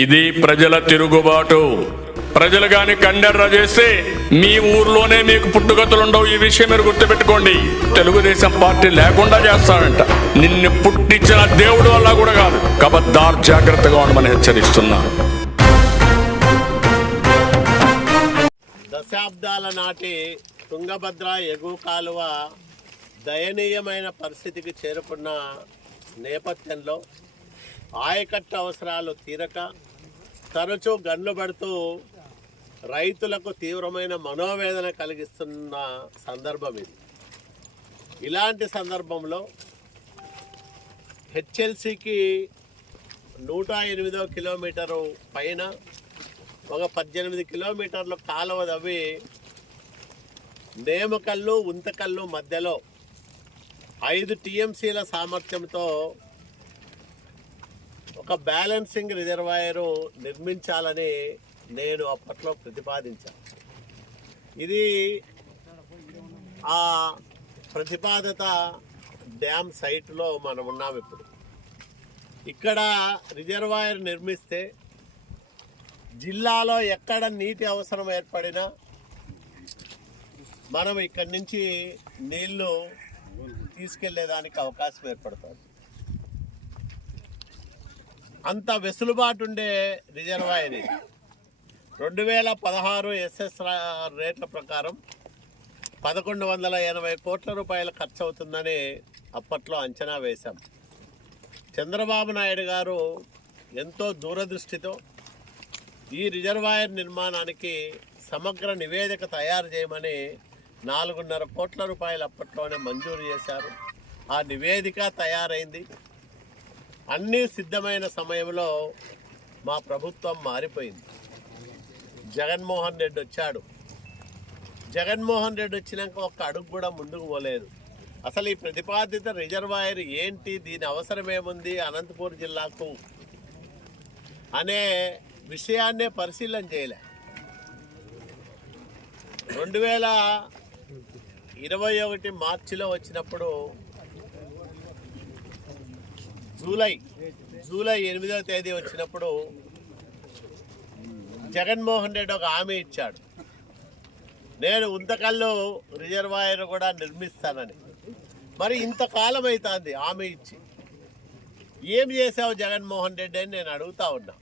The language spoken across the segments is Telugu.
ఇది ప్రజల తిరుగుబాటు. ప్రజలు గాని కండెర్ర చేస్తే మీ ఊర్లోనే మీకు పుట్టుగతులుండవు. ఈ విషయం మీరు గుర్తుపెట్టుకోండి. తెలుగుదేశం పార్టీ లేకుండా చేస్తాడంట. నిన్ను పుట్టించిన దేవుడు వల్ల కూడా కాదు. కబద్దార్, జాగ్రత్తగా ఉండమని హెచ్చరిస్తున్నా. దశాబ్దాల నాటి తుంగభద్ర ఎగువ కాలువ దయనీయమైన పరిస్థితికి చేరుకున్న నేపథ్యంలో ఆయకట్టు అవసరాలు తీరక తరచూ గన్లు పడుతూ రైతులకు తీవ్రమైన మనోవేదన కలిగిస్తున్న సందర్భం ఇది. ఇలాంటి సందర్భంలో హెచ్ఎల్సికి 108వ కిలోమీటరు పైన ఒక 18 కిలోమీటర్ల కాలువ తవ్వి నేమకల్లు ఉంతకల్లు మధ్యలో 5 టీఎంసీల సామర్థ్యంతో ఒక బ్యాలెన్సింగ్ రిజర్వాయరు నిర్మించాలని నేను అప్పట్లో ప్రతిపాదించాను. ఇది ఆ ప్రతిపాదత డ్యామ్ సైట్లో మనం ఉన్నాం. ఇప్పుడు ఇక్కడ రిజర్వాయర్ నిర్మిస్తే జిల్లాలో ఎక్కడ నీటి అవసరం ఏర్పడినా మనం ఇక్కడి నుంచి నీళ్లు తీసుకెళ్లేదానికి అవకాశం ఏర్పడుతుంది. అంత వెసులుబాటు ఉండే రిజర్వాయర్ ఇది. 2016 ఎస్ఎస్ఆర్ రేట్ల ప్రకారం 1180 కోట్ల రూపాయలు ఖర్చు అవుతుందని అప్పట్లో అంచనా వేశాం. చంద్రబాబు నాయుడు గారు ఎంతో దూరదృష్టితో ఈ రిజర్వాయర్ నిర్మాణానికి సమగ్ర నివేదిక తయారు చేయమని 4.5 కోట్ల రూపాయలు అప్పట్లోనే మంజూరు చేశారు. ఆ నివేదిక తయారైంది. అన్నీ సిద్ధమైన సమయంలో మా ప్రభుత్వం మారిపోయింది. జగన్మోహన్ రెడ్డి వచ్చాడు. జగన్మోహన్ రెడ్డి వచ్చినాక ఒక్క అడుగు కూడా ముందుకు పోలేదు. అసలు ఈ ప్రతిపాదిత రిజర్వాయర్ ఏంటి, దీని అవసరం ఏముంది అనంతపూర్ జిల్లాకు అనే విషయాన్నే పరిశీలన చేయలే. 2021 మార్చిలో వచ్చినప్పుడు జూలై 8వ తేదీ వచ్చినప్పుడు జగన్మోహన్ రెడ్డి ఒక హామీ ఇచ్చాడు, నేను ఉంతకల్లు రిజర్వాయర్ కూడా నిర్మిస్తానని. మరి ఇంతకాలం అవుతుంది హామీ ఇచ్చి, ఏం చేసావు జగన్మోహన్ రెడ్డి అని నేను అడుగుతా ఉన్నా.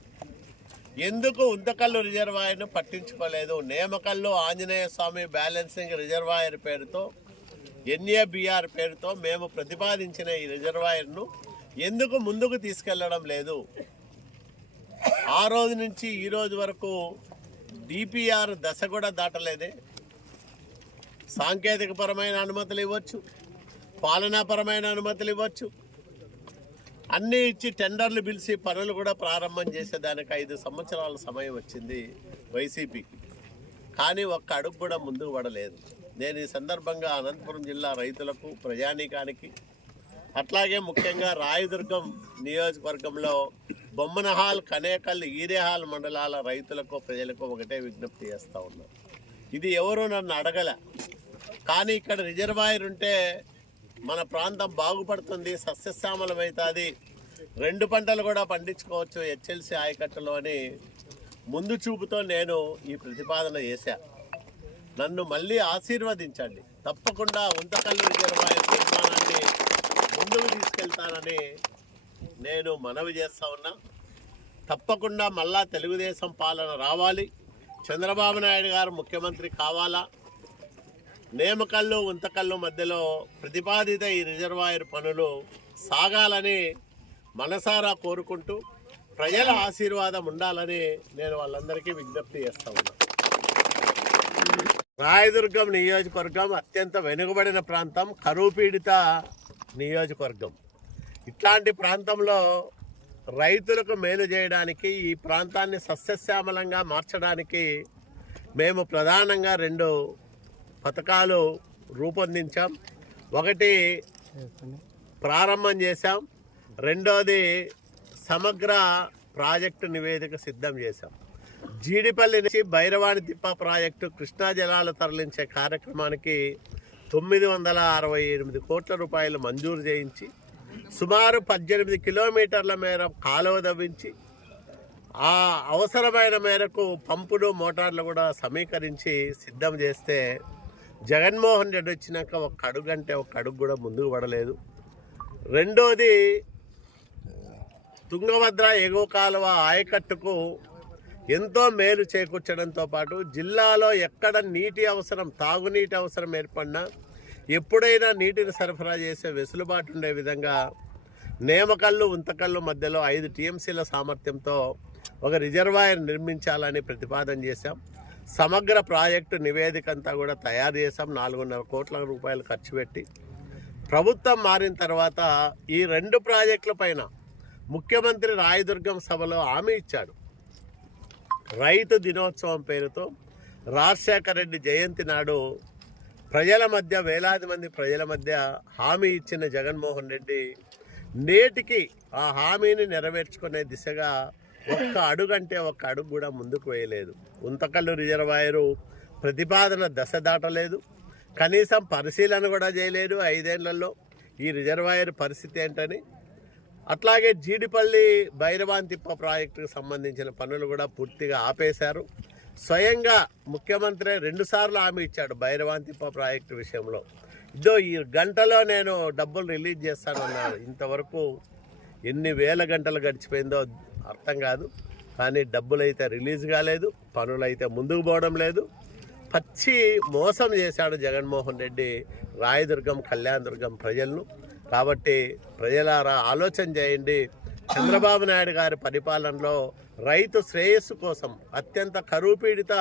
ఎందుకు ఉంతకల్లు రిజర్వాయర్ను పట్టించుకోలేదు? నేమకల్లు ఆంజనేయ స్వామి బ్యాలెన్సింగ్ రిజర్వాయర్ పేరుతో, ఎన్ఏబిఆర్ పేరుతో మేము ప్రతిపాదించిన ఈ రిజర్వాయర్ను ఎందుకు ముందుకు తీసుకెళ్లడం లేదు? ఆ రోజు నుంచి ఈ రోజు వరకు డిపిఆర్ దశ కూడా దాటలేదే. సాంకేతికపరమైన అనుమతులు ఇవ్వచ్చు, పాలనాపరమైన అనుమతులు ఇవ్వచ్చు, అన్నీ ఇచ్చి టెండర్లు పిలిచి పనులు కూడా ప్రారంభం చేసేదానికి 5 సంవత్సరాల సమయం వచ్చింది వైసీపీకి. కానీ ఒక్క అడుగు కూడా ముందుకు పడలేదు. నేను ఈ సందర్భంగా అనంతపురం జిల్లా రైతులకు, ప్రజానీకానికి, అట్లాగే ముఖ్యంగా రాయదుర్గం నియోజకవర్గంలో బొమ్మనహాల్, కనేకల్, ఈరేహాల్ మండలాల రైతులకు, ప్రజలకు ఒకటే విజ్ఞప్తి చేస్తూ ఉన్నా. ఇది ఎవరు నన్ను అడగల, కానీ ఇక్కడ రిజర్వాయర్ ఉంటే మన ప్రాంతం బాగుపడుతుంది, సస్యశ్యామలమవుతుంది, 2 పంటలు కూడా పండించుకోవచ్చు హెచ్ఎల్సి ఆయకట్టులో అని ముందు చూపుతో నేను ఈ ప్రతిపాదన చేశా. నన్ను మళ్ళీ ఆశీర్వదించండి. తప్పకుండా ఉంతకల్లు రిజర్వాయర్ నిర్మాణాన్ని ముందుకు తీసుకెళ్తానని నేను మనవి చేస్తా ఉన్నా. తప్పకుండా మళ్ళా తెలుగుదేశం పాలన రావాలి, చంద్రబాబు నాయుడు గారు ముఖ్యమంత్రి కావాలా, నేమకల్లు ఉంతకల్లు మధ్యలో ప్రతిపాదిత ఈ రిజర్వాయర్ పనులు సాగాలని మనసారా కోరుకుంటూ ప్రజల ఆశీర్వాదం ఉండాలని నేను వాళ్ళందరికీ విజ్ఞప్తి చేస్తా ఉన్నా. రాయదుర్గం నియోజకవర్గం అత్యంత వెనుకబడిన ప్రాంతం, కరువు పీడిత నియోజకవర్గం. ఇట్లాంటి ప్రాంతంలో రైతులకు మేలు చేయడానికి, ఈ ప్రాంతాన్ని సస్యశ్యామలంగా మార్చడానికి మేము ప్రధానంగా 2 పథకాలు రూపొందించాం. ఒకటి ప్రారంభం చేశాం, రెండోది సమగ్ర ప్రాజెక్టు నివేదిక సిద్ధం చేశాం. జీడిపల్లి నుంచి బైరవాణి తిప్ప ప్రాజెక్టు కృష్ణా జలాలు తరలించే కార్యక్రమానికి 968 కోట్ల రూపాయలు మంజూరు చేయించి సుమారు 18 కిలోమీటర్ల మేర కాలువ తవ్వించి ఆ అవసరమైన మేరకు పంపులు మోటార్లు కూడా సమీకరించి సిద్ధం చేస్తే జగన్మోహన్ రెడ్డి వచ్చినాక ఒక్క అడుగు అంటే ఒక్క అడుగు కూడా ముందుకు పడలేదు. రెండోది, తుంగభద్ర ఎగువ కాలువ ఆయకట్టుకు ఎంతో మేలు చేకూర్చడంతో పాటు జిల్లాలో ఎక్కడ నీటి అవసరం, తాగునీటి అవసరం ఏర్పడినా ఎప్పుడైనా నీటిని సరఫరా చేసే వెసులుబాటు ఉండే విధంగా నేమకల్లు ఉంతకల్లు మధ్యలో 5 టీఎంసీల సామర్థ్యంతో ఒక రిజర్వాయర్ నిర్మించాలని ప్రతిపాదన చేశాం. సమగ్ర ప్రాజెక్టు నివేదిక అంతా కూడా తయారు చేశాం. 4.5 కోట్ల రూపాయలు ఖర్చు పెట్టి ప్రభుత్వం మారిన తర్వాత ఈ 2 ప్రాజెక్టుల పైన ముఖ్యమంత్రి రాయదుర్గం సభలో హామీ ఇచ్చాడు. రైతు దినోత్సవం పేరుతో రాజశేఖర రెడ్డి జయంతి నాడు ప్రజల మధ్య, వేలాది మంది ప్రజల మధ్య హామీ ఇచ్చిన జగన్మోహన్ రెడ్డి నేటికి ఆ హామీని నెరవేర్చుకునే దిశగా ఒక్క అడుగు అంటే ఒక్క అడుగు కూడా ముందుకు వేయలేదు. ఉంతకల్లు రిజర్వాయరు ప్రతిపాదన దశ దాటలేదు, కనీసం పరిశీలన కూడా చేయలేదు 5 ఏళ్లలో ఈ రిజర్వాయర్ పరిస్థితి ఏంటని. అట్లాగే జీడిపల్లి భైరవాంతిప్ప ప్రాజెక్టుకు సంబంధించిన పనులు కూడా పూర్తిగా ఆపేశారు. స్వయంగా ముఖ్యమంత్రి 2 సార్లు హామీ ఇచ్చాడు భైరవాంతిప్ప ప్రాజెక్టు విషయంలో. ఇదో ఈ గంటలో నేను డబ్బులు రిలీజ్ చేస్తానన్నాడు. ఇంతవరకు ఎన్ని వేల గంటలు గడిచిపోయిందో అర్థం కాదు, కానీ డబ్బులు అయితే రిలీజ్ కాలేదు, పనులు అయితే ముందుకు పోవడం లేదు. పచ్చి మోసం చేశాడు జగన్మోహన్ రెడ్డి రాయదుర్గం, కళ్యాణదుర్గం ప్రజలను. కాబట్టి ప్రజలారా ఆలోచన చేయండి. చంద్రబాబు నాయుడు గారి పరిపాలనలో రైతు శ్రేయస్సు కోసం అత్యంత కరువు పీడిత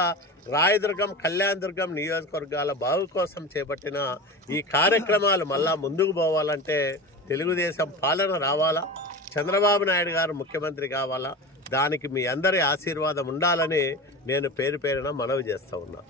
రాయదుర్గం, కళ్యాణదుర్గం నియోజకవర్గాల బాగు కోసం చేపట్టిన ఈ కార్యక్రమాలు మళ్ళా ముందుకు పోవాలంటే తెలుగుదేశం పాలన రావాలా, చంద్రబాబు నాయుడు గారు ముఖ్యమంత్రి కావాలా. దానికి మీ అందరి ఆశీర్వాదం ఉండాలని నేను పేరు పేరున మనవి చేస్తూ ఉన్నాను.